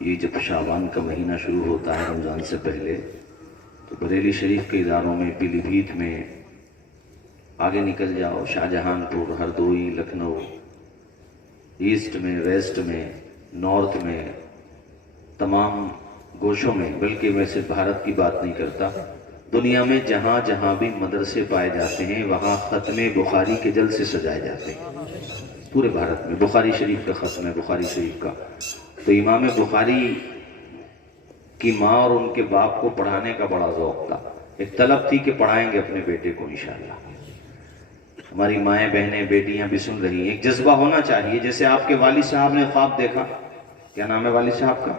یہ جب شعبان کا مہینہ شروع ہوتا ہے رمضان سے پہلے، تو بریلی شریف کے اداروں میں، پیلی بھیت میں آگے نکل جاؤ، شاہجہان پور، ہردوئی، لکھنؤ، ایسٹ میں، ویسٹ میں، نارتھ میں، تمام گوشوں میں، بلکہ میں صرف بھارت کی بات نہیں کرتا، دنیا میں جہاں جہاں بھی مدرسے پائے جاتے ہیں وہاں ختم بخاری کے جلسے سجائے جاتے ہیں۔ پورے بھارت میں بخاری شریف کا ختم ہے، بخاری شریف کا۔ تو امام بخاری کی ماں اور ان کے باپ کو پڑھانے کا بڑا ذوق تھا، ایک طلب تھی کہ پڑھائیں گے اپنے بیٹے کو انشاءاللہ۔ ہماری مائیں، بہنیں، بیٹیاں بھی سن رہی ہیں، ایک جذبہ ہونا چاہیے۔ جیسے آپ کے والد صاحب نے خواب دیکھا، کیا نام ہے والد صاحب کا؟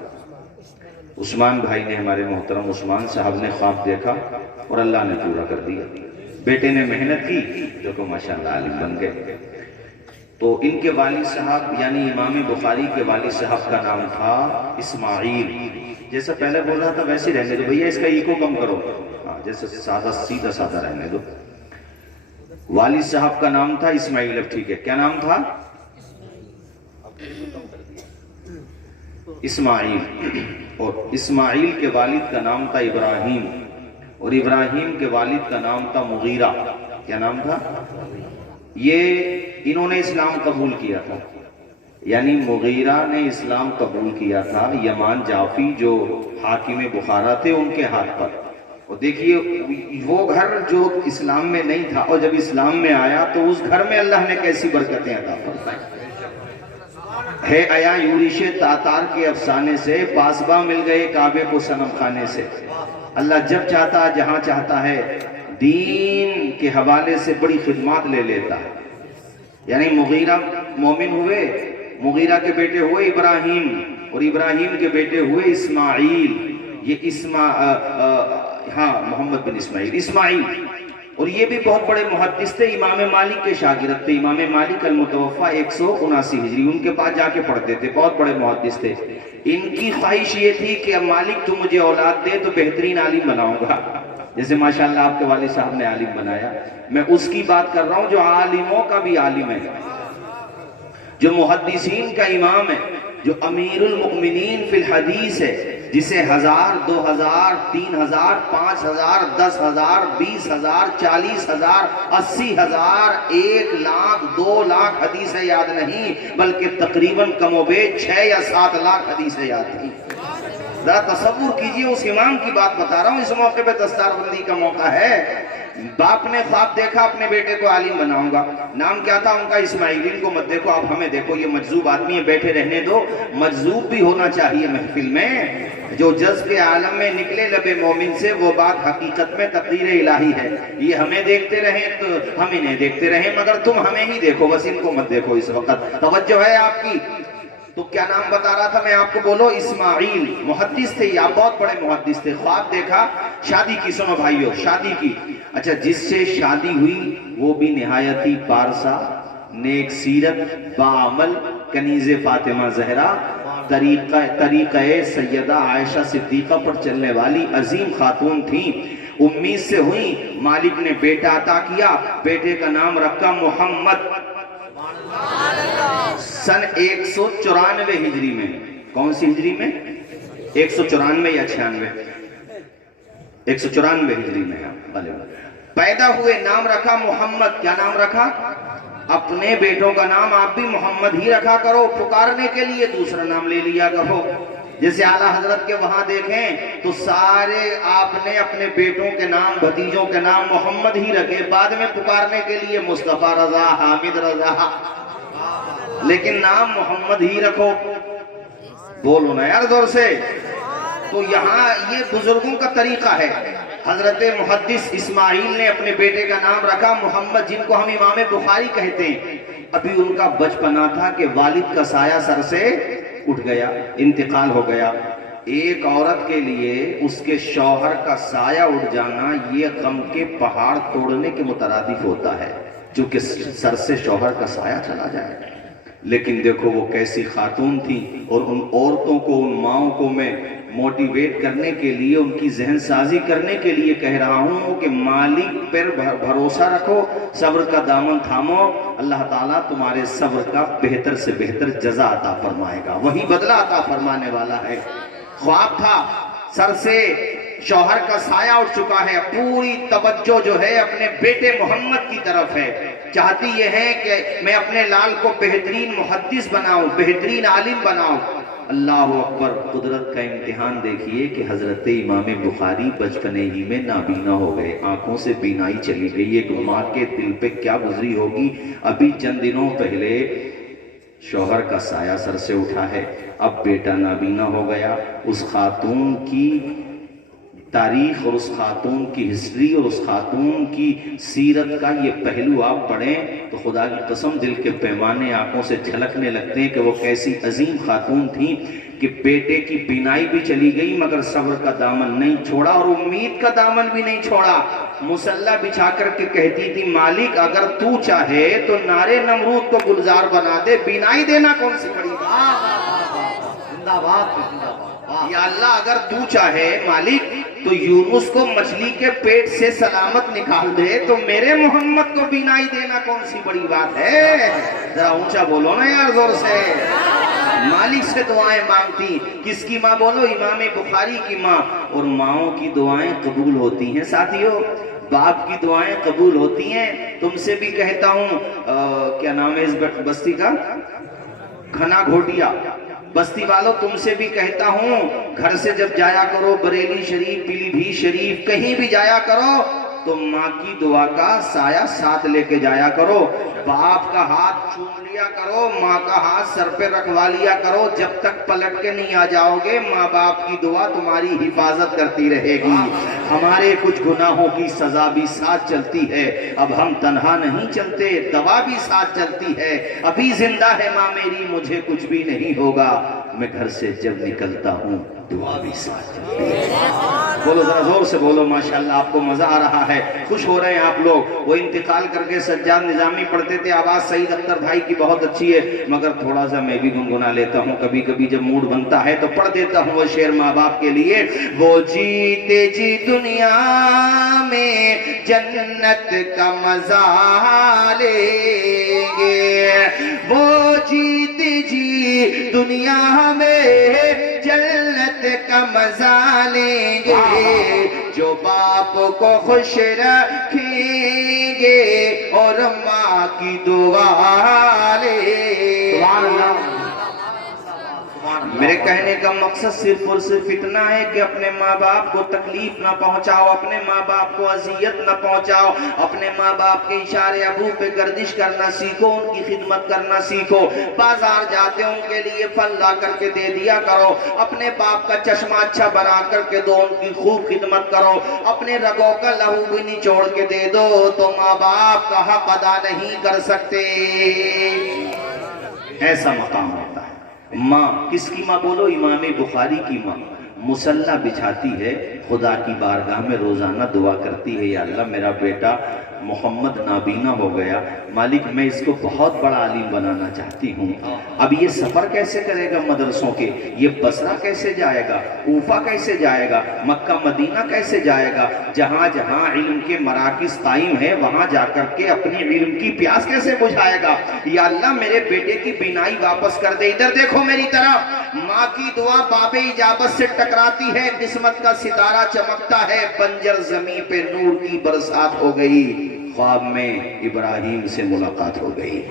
عثمان بھائی نے، ہمارے محترم عثمان صاحب نے خواب دیکھا اور اللہ نے پورا کر دیا۔ بیٹے نے محنت کی جو کہ ماشاءاللہ عالم بن گئے۔ تو ان کے والد صاحب یعنی امام بخاری کے والد صاحب کا نام تھا اسماعیل۔ جیسا پہلے بول رہا تھا ویسے ہی رہنے دو بھیا، اس کا ایکو کم کرو، جیسے سادہ سیدھا سادہ رہنے دو۔ والد صاحب کا نام تھا اسماعیل۔ اب ٹھیک ہے، کیا نام تھا؟ اسماعیل۔ اور اسماعیل کے والد کا نام تھا ابراہیم، اور ابراہیم کے والد کا نام تھا مغیرہ۔ کیا نام تھا؟ یہ انہوں نے اسلام قبول کیا تھا، یعنی مغیرہ نے اسلام قبول کیا تھا یمان جعفی جو حاکم بخارا تھے ان کے ہاتھ پر۔ اور دیکھیے وہ گھر جو اسلام میں نہیں تھا اور جب اسلام میں آیا تو اس گھر میں اللہ نے کیسی برکتیں عطا فرمائیں۔ ہے آیا یورش تاتار کے افسانے سے، پاسباں مل گئے کعبے کو صنم خانے سے۔ اللہ جب چاہتا جہاں چاہتا ہے دین کے حوالے سے بڑی خدمات لے لیتا ہے۔ یعنی مغیرہ مومن ہوئے، مغیرہ کے بیٹے ہوئے ابراہیم، اور ابراہیم کے بیٹے ہوئے اسماعیل۔ یہ محمد بن اسماعیل۔ اور یہ بھی بہت بڑے محدث تھے، امام مالک کے شاگرد تھے۔ امام مالک المتوفا 179 ہجری، ان کے پاس جا کے پڑھتے تھے، بہت بڑے محدث تھے۔ ان کی خواہش یہ تھی کہ مالک تو مجھے اولاد دے تو بہترین عالم بناؤں گا، جیسے ماشاءاللہ آپ کے والد صاحب نے عالم بنایا۔ میں اس کی بات کر رہا ہوں جو عالموں کا بھی عالم ہے، جو محدثین کا امام ہے، جو امیر المؤمنین فی الحدیث ہے، جسے 1000، 2000، 3000، 5000، 10000، 20000، 40000، 80000، 1 لاکھ، 2 لاکھ حدیثیں یاد نہیں، بلکہ تقریباً کم و بیش 6 یا 7 لاکھ حدیثیں یاد تھیں۔ ذرا تصور کیجئے، اس امام کی بات بتا رہا ہوں۔ اس موقع پہ دستار بندی کا موقع ہے۔ باپ نے خواب دیکھا اپنے بیٹے کو عالم بناؤں گا۔ نام کیا تھا ان کا؟ اسماعیل۔ ان کو مت دیکھو، آپ ہمیں دیکھو، یہ مجذوب آدمی ہے، بیٹھے رہنے دو۔ مجذوب بھی ہونا چاہیے محفل میں، جو جذب کے عالم میں نکلے لب مومن سے، وہ بات حقیقت میں تقدیر الہی ہے۔ یہ ہمیں دیکھتے رہیں تو ہم انہیں دیکھتے رہیں، مگر تم ہمیں ہی دیکھو، بس ان کو مت دیکھو۔ اس وقت توجہ ہے آپ کی؟ تو کیا نام بتا رہا تھا میں آپ کو؟ بولو اسماعیل۔ محدث تھے، یا بہت بڑے محدث تھے۔ خواب دیکھا، شادی کی۔ سنو بھائیو، شادی کی۔ اچھا، جس سے شادی ہوئی وہ بھی نہایت ہی پارسا، نیک سیرت، باعمل، کنیز فاطمہ زہرا، طریقہ سیدہ عائشہ صدیقہ پر چلنے والی عظیم خاتون تھیں۔ امید سے ہوئی، مالک نے بیٹا عطا کیا، بیٹے کا نام رکھا محمد۔ سن 194 ہجری میں۔ کون سی ہجری میں؟ 194 یا 96؟ 194 ہجری میں پیدا ہوئے، نام رکھا محمد۔ کیا نام رکھا؟ اپنے بیٹوں کا نام آپ بھی محمد ہی رکھا کرو، پکارنے کے لیے دوسرا نام لے لیا کرو۔ جیسے اعلیٰ حضرت کے وہاں دیکھیں تو سارے آپ نے اپنے بیٹوں کے نام، بھتیجوں کے نام محمد ہی رکھے، بعد میں پکارنے کے لیے مصطفیٰ رضا، حامد رضا، لیکن نام محمد ہی رکھو۔ بولو نا یار زور سے۔ تو یہاں یہ بزرگوں کا طریقہ ہے۔ حضرت محدث اسماعیل نے اپنے بیٹے کا نام رکھا محمد، جن کو ہم امام بخاری کہتے ہیں۔ ابھی ان کا بچپنا تھا کہ والد کا سایہ سر سے اٹھ گیا، انتقال ہو گیا۔ ایک عورت کے لیے اس کے شوہر کا سایہ اٹھ جانا یہ غم کے پہاڑ توڑنے کے مترادف ہوتا ہے، جو کہ سر سے شوہر کا سایہ چلا جائے۔ لیکن دیکھو وہ کیسی خاتون تھی، اور ان عورتوں کو، ان ماؤں کو میں موٹیویٹ کرنے کے لیے, ان کی ذہن سازی کرنے کے لیے کہہ رہا ہوں کہ مالک پر بھروسہ رکھو, صبر کا دامن تھامو, اللہ تعالیٰ تمہارے صبر کا بہتر سے بہتر جزا عطا فرمائے گا, وہی بدلہ عطا فرمانے والا ہے. خواب تھا, سر سے شوہر کا سایہ اٹھ چکا ہے, پوری توجہ جو ہے اپنے بیٹے محمد کی طرف ہے, چاہتی یہ ہے کہ میں اپنے لال کو بہترین محدث بناؤں, بہترین عالم بناؤں. اللہ اکبر, قدرت کا امتحان دیکھیے کہ حضرت امام بخاری بچپنے ہی میں نابینا ہو گئے, آنکھوں سے بینائی چلی گئی. ایک ماں کے دل پہ کیا گزری ہوگی. ابھی چند دنوں پہلے شوہر کا سایہ سر سے اٹھا ہے, اب بیٹا نابینا ہو گیا. اس خاتون کی تاریخ اور اس خاتون کی ہسٹری اور اس خاتون کی سیرت کا یہ پہلو آپ پڑھیں تو خدا کی قسم دل کے پیمانے آنکھوں سے جھلکنے لگتے ہیں کہ وہ کیسی عظیم خاتون تھیں کہ بیٹے کی بینائی بھی چلی گئی مگر صبر کا دامن نہیں چھوڑا اور امید کا دامن بھی نہیں چھوڑا. مصلی بچھا کر کے کہتی تھی, مالک اگر تو چاہے تو نارے نمرود کو گلزار بنا دے, بینائی دینا کون سی بڑی بات. زندہ باد. یا اللہ اگر تو چاہے مالک تو یونس کو مچھلی کے پیٹ سے سلامت نکال دے, تو میرے محمد کو بینائی دینا کون سی بڑی بات ہے. ذرا اونچا بولو نا یار زور سے. مالک سے دعائیں مانگتی, کس کی ماں بولو, امام بخاری کی ماں. اور ماؤں کی دعائیں قبول ہوتی ہیں ساتھیوں, باپ کی دعائیں قبول ہوتی ہیں. تم سے بھی کہتا ہوں, کیا نام ہے اس بستی کا, کھنا گھوٹیا بستی والوں, تم سے بھی کہتا ہوں گھر سے جب جایا کرو بریلی شریف, پیلی بھیت شریف, کہیں بھی جایا کرو تو ماں کی دعا کا سایہ ساتھ لے کے جایا کرو. باپ کا ہاتھ چوم لیا کرو, ماں کا ہاتھ سر پہ رکھوا لیا کرو. جب تک پلٹ کے نہیں آ جاؤ گے ماں باپ کی دعا تمہاری حفاظت کرتی رہے گی. ہمارے کچھ گناہوں کی سزا بھی ساتھ چلتی ہے, اب ہم تنہا نہیں چلتے, دوا بھی ساتھ چلتی ہے. ابھی زندہ ہے ماں میری, مجھے کچھ بھی نہیں ہوگا, میں گھر سے جب نکلتا ہوں دعا بھی ساتھ چلتی ہے. بولو ذرا زور سے بولو ماشاءاللہ. آپ کو مزہ آ رہا ہے, خوش ہو رہے ہیں آپ لوگ. وہ انتقال کر کے سجاد نظامی پڑھتے تھے, آواز سعید اختر بھائی کی بہت اچھی ہے, مگر تھوڑا سا میں بھی گنگنا لیتا ہوں کبھی کبھی جب موڈ بنتا ہے تو پڑھ دیتا ہوں وہ شعر ماں باپ کے لیے. وہ جیتے جی دنیا میں جنت کا مزہ لیں گے, وہ جیتے جی دنیا میں جنت کا مزہ لیں گے, جو باپ کو خوش رکھیں گے اور ماں کی دعا لیں گے. میرے کہنے کا مقصد صرف اور صرف اتنا ہے کہ اپنے ماں باپ کو تکلیف نہ پہنچاؤ, اپنے ماں باپ کو اذیت نہ پہنچاؤ, اپنے ماں باپ کے اشارے ابو پہ گردش کرنا سیکھو, ان کی خدمت کرنا سیکھو. بازار جاتے ان کے لیے پھل لا کر کے دے دیا کرو, اپنے باپ کا چشمہ اچھا بنا کر کے دو, ان کی خوب خدمت کرو. اپنے رگوں کا لہو بھی نچوڑ کے دے دو تو ماں باپ کا حق ادا نہیں کر سکتے. ایسا مقام ہوتا ہے. ماں, کس کی ماں بولو, امام بخاری کی ماں مصلی بچھاتی ہے, خدا کی بارگاہ میں روزانہ دعا کرتی ہے, یا اللہ میرا بیٹا محمد نابینا ہو گیا, مالک میں اس کو بہت بڑا عالم بنانا چاہتی ہوں. اب یہ سفر کیسے کرے گا مدرسوں کے, یہ بصرہ کیسے جائے گا, کوفہ کیسے جائے گا, مکہ مدینہ کیسے جائے گا, جہاں جہاں علم کے مراکز قائم ہے وہاں جا کر کے اپنی علم کی پیاس کیسے بجھائے گا. یا اللہ میرے بیٹے کی بینائی واپس کر دے. ادھر دیکھو میری طرف, ماں کی دعا باب اجابت سے ٹکراتی ہے, قسمت کا ستارہ چمکتا ہے, بنجر زمین پہ نور کی برسات ہو گئی. خواب میں ابراہیم سے ملاقات ہو گئی.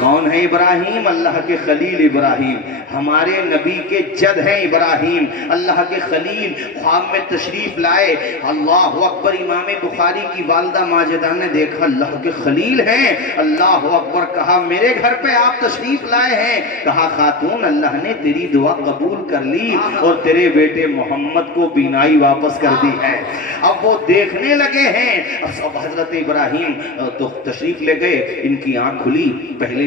کون ہے ابراہیم؟ اللہ کے خلیل ابراہیم, ہمارے نبی کے جد ہیں ابراہیم, اللہ کے خلیل. خواب میں تشریف لائے, اللہ اکبر. امام بخاری کی والدہ ماجدہ نے دیکھا اللہ کے خلیل ہیں, اللہ اکبر. کہا میرے گھر پہ آپ تشریف لائے ہیں؟ کہا خاتون اللہ نے تیری دعا قبول کر لی اور تیرے بیٹے محمد کو بینائی واپس کر دی ہے. اب وہ دیکھنے لگے ہیں. اب حضرت ابراہیم تو تشریف لے گئے, ان کی آنکھ کھلی. پہلے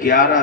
11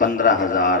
15,000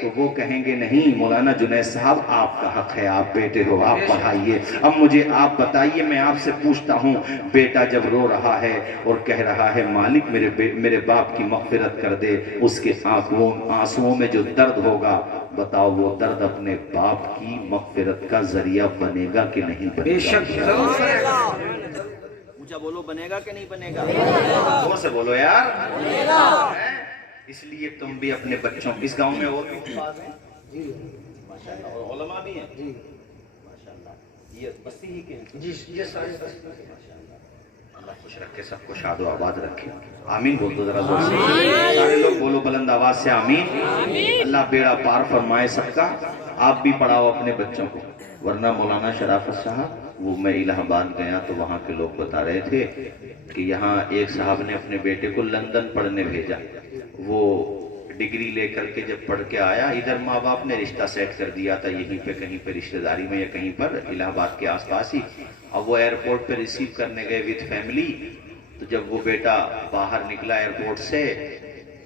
تو وہ کہیں گے نہیں مولانا جنید صاحب آپ کا حق ہے، آپ بیٹے ہو، آپ پڑھائیے۔ اب مجھے آپ بتائیے، میں آپ سے پوچھتا ہوں، بیٹا جب رو رہا ہے اور کہہ رہا ہے مالک میرے باپ کی مغفرت کر دے، اس کے آنسوؤں میں جو درد ہوگا، بتاؤ وہ درد اپنے باپ کی مغفرت کا ذریعہ بنے گا کہ نہیں بنے گا؟ اونچا بولو، بنے گا کہ نہیں بنے گا؟ زور سے بولو یار۔ اس لیے تم بھی اپنے بچوں، اس گاؤں میں اور بھی حفاظ ہیں ماشاءاللہ، اور علماء بھی ہیں ماشاءاللہ، یہ بستی ہی کے ہیں یہ سارے اللہ خوش رکھے، سب کو شاد و آباد رکھے، آمین بول دو ذرا زور سے، سارے لوگ بولو بلند آواز سے آمین۔ اللہ بیڑا پار فرمائے سب کا۔ آپ بھی پڑھاؤ اپنے بچوں کو، ورنہ مولانا شرافت صاحب، وہ میں الہ آباد گیا تو وہاں کے لوگ بتا رہے تھے کہ یہاں ایک صاحب نے اپنے بیٹے کو لندن پڑھنے بھیجا، وہ ڈگری لے کر کے جب پڑھ کے آیا، ادھر ماں باپ نے رشتہ سیٹ کر دیا تھا یہیں پہ کہیں پہ رشتہ داری میں یا کہیں پر الہ آباد کے آس پاس ہی، اب وہ ایئرپورٹ پہ ریسیو کرنے گئے وتھ فیملی، تو جب وہ بیٹا باہر نکلا ایئرپورٹ سے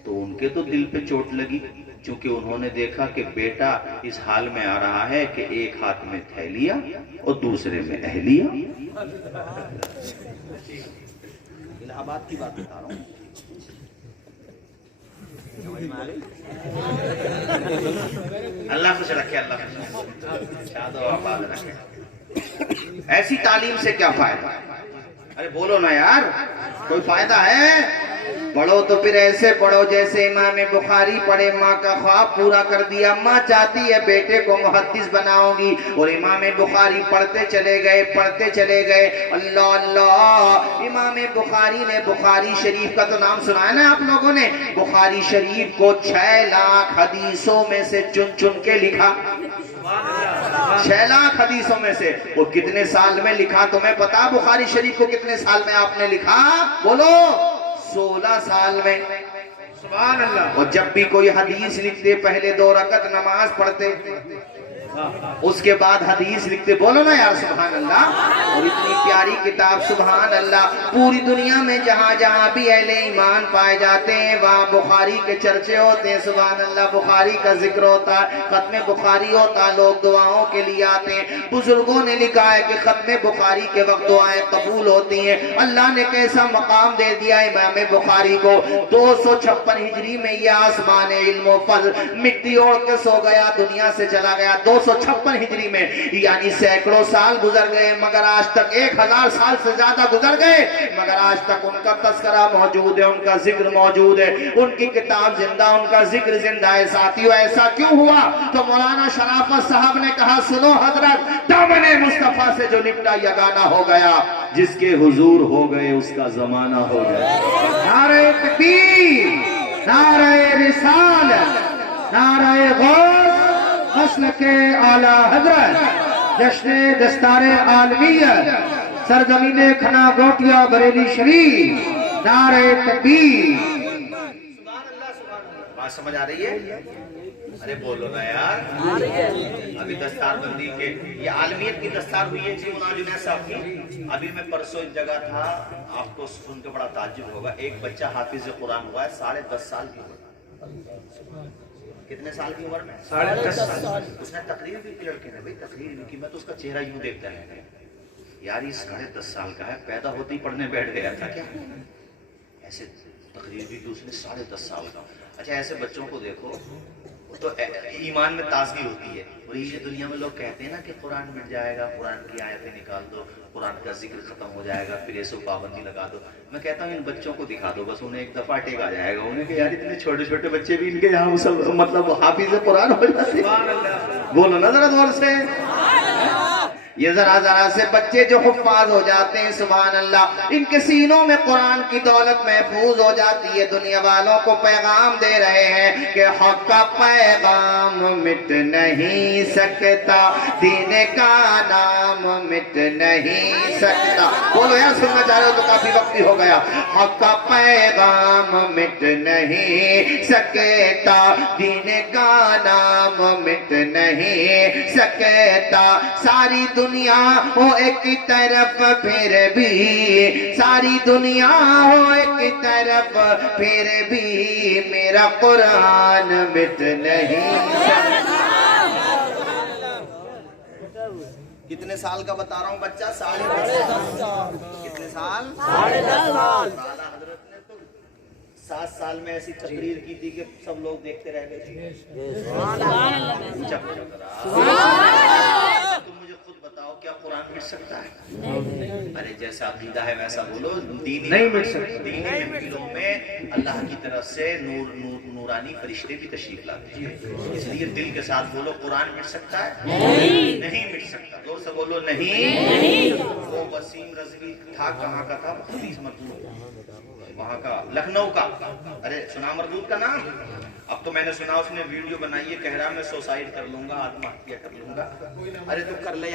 تو ان کے تو دل پہ چوٹ لگی، چونکہ انہوں نے دیکھا کہ بیٹا اس حال میں آ رہا ہے کہ ایک ہاتھ میں تھیلیا اور دوسرے میں اہلیہ۔ الہ آباد کی بات بتا رہا ہوں، اللہ خوش رکھے، اللہ خوش رکھے، شاد و آباد رکھے۔ ایسی تعلیم سے کیا فائدہ؟ ارے بولو نا یار، کوئی فائدہ ہے؟ پڑھو تو پھر ایسے پڑھو جیسے امام بخاری پڑھے، ماں کا خواب پورا کر دیا، ماں چاہتی ہے بیٹے کو محدث بناؤں گی، اور امام بخاری پڑھتے چلے گئے، اللہ اللہ۔ امام بخاری نے بخاری شریف کا تو نام سنا ہے نا آپ لوگوں نے، بخاری شریف کو 6 لاکھ حدیثوں میں سے چن چن کے لکھا، 6 لاکھ حدیثوں میں سے، اور کتنے سال میں لکھا تمہیں پتا؟ بخاری شریف کو کتنے سال میں آپ نے لکھا؟ بولو، 16 سال میں۔ سبحان اللہ۔ اور جب بھی کوئی حدیث لکھتے پہلے 2 رکعت نماز پڑھتے، اس کے بعد حدیث لکھتے، بولو نا یار سبحان اللہ۔ اور اتنی پیاری کتاب، سبحان اللہ، پوری دنیا میں جہاں جہاں بھی اہل ایمان پائے جاتے ہیں وہاں بخاری کے چرچے ہوتے ہیں، سبحان اللہ، بخاری کا ذکر ہوتا ہے، ختم بخاری ہوتا ہے، لوگ دعاؤں کے لیے آتے ہیں۔ بزرگوں نے لکھا ہے کہ ختم بخاری کے وقت دعائیں قبول ہوتی ہیں۔ اللہ نے کیسا مقام دے دیا امام بخاری کو، 256 ہجری میں یہ آسمان علم و فضل مٹی اوڑھ کے سو گیا، دنیا سے چلا گیا، 256 ہجری میں، یعنی سینکڑوں سال گزر گئے، مگر آج تک 1000 سال سے زیادہ گزر گئے، مگر آج تک ان کا تذکرہ موجود ہے، ان کا ذکر موجود ہے، ان کی کتاب زندہ، ان کا ذکر زندہ ہے۔ ساتھیو ایسا کیوں ہوا؟ تو مولانا شرافت صاحب نے کہا سنو حضرت، دامن مصطفیٰ سے جو نپٹا یگانہ ہو گیا، جس کے حضور ہو گئے اس کا زمانہ ہو گیا۔ نعرہ تکبیر، نعرہ رسالت، نعرہ غوث، مسلک اعلیٰ حضرت، جشن دستار عالمیت، سرزمین کھنا گوٹیا بریلی شریف، نعرہ تکبیر۔ بات سمجھ آ رہی ہے؟ ارے بولو نا یار، ابھی دستار بندی کے یہ عالمیت کی دستار ہوئی ہے جی مولانا جنید صاحب کی۔ ابھی میں پرسوں ایک جگہ تھا، آپ کو سن کے بڑا تعجب ہوگا، ایک بچہ حافظ قرآن ہوا ہے 10.5 سال کی عمر۔ کتنے سال کی عمر میں؟ 10.5 سال۔ اس نے تقریر بھی کی، لڑکے نے بھائی تقریر بھی کی، میں تو اس کا چہرہ یوں دیکھتا ہے یار یہ 10.5 سال کا ہے، پیدا ہوتے ہی پڑھنے بیٹھ گیا تھا کیا؟ ایسے تقریر بھی کی اس نے 10.5 سال کا۔ اچھا ایسے بچوں کو دیکھو تو ایمان میں تازگی ہوتی ہے، اور یہ دنیا میں لوگ کہتے ہیں نا کہ قرآن مٹ جائے گا، قرآن کی آیتیں نکال دو، قرآن کا ذکر ختم ہو جائے گا، پھر ایسو پابندی لگا دو۔ میں کہتا ہوں ان بچوں کو دکھا دو بس، انہیں ایک دفعہ ٹیک آ جائے گا انہیں کہ یار اتنے چھوٹے چھوٹے بچے بھی ان کے یہاں مطلب حافظ قرآن ہو جاتے ہیں۔ بولو نا ذرا دور سے، یہ ذرا ذرا سے بچے جو حفاظ ہو جاتے ہیں، سبحان اللہ، ان کے سینوں میں قرآن کی دولت محفوظ ہو جاتی ہے۔ دنیا والوں کو پیغام دے رہے ہیں کہ حق کا پیغام مٹ نہیں سکتا، دین کا نام مٹ نہیں سکتا۔ بولو یار سننا چاہتے چاہ رہے ہو تو کافی وقت بھی ہو گیا. حق کا پیغام مٹ نہیں سکتا, دین کا نام مٹ نہیں سکتا, ساری دنیا ہو ایک طرف پھر بھی, ساری دنیا ہو ایک طرف پھر بھی میرا قرآن مٹ نہیں سکتا. کتنے سال کا بتا رہا ہوں بچہ؟ 10.5 سال. کتنے سال؟ 10.5 سال. حضرت نے تو 7 سال میں ایسی تقریر کی تھی کہ سب لوگ دیکھتے رہ گئے تھے. تم مجھے خود بتاؤ کیا قرآن مٹ سکتا ہے؟ ارے جیسا عقیدہ ہے ویسا بولو. دینی نہیں مٹ سکتا. دینی محفلوں میں اللہ کی طرف سے نورانی فرشتے بھی تشریف لاتے ہیں, اس لیے دل کے ساتھ بولو قرآن مٹ سکتا ہے؟ نہیں مٹ سکتا. زور سے بولو نہیں. وہ وسیم رضوی تھا کہاں کا تھا؟ حدیث مردود وہاں کا, لکھنؤ کا. ارے سنا مردود کا نام؟ اب تو میں نے سنا اس نے ویڈیو بنائی ہے, کہہ رہا میں سوسائڈ کر لوں گا, آتم ہتیا کر لوں گا. ارے تو کر لے.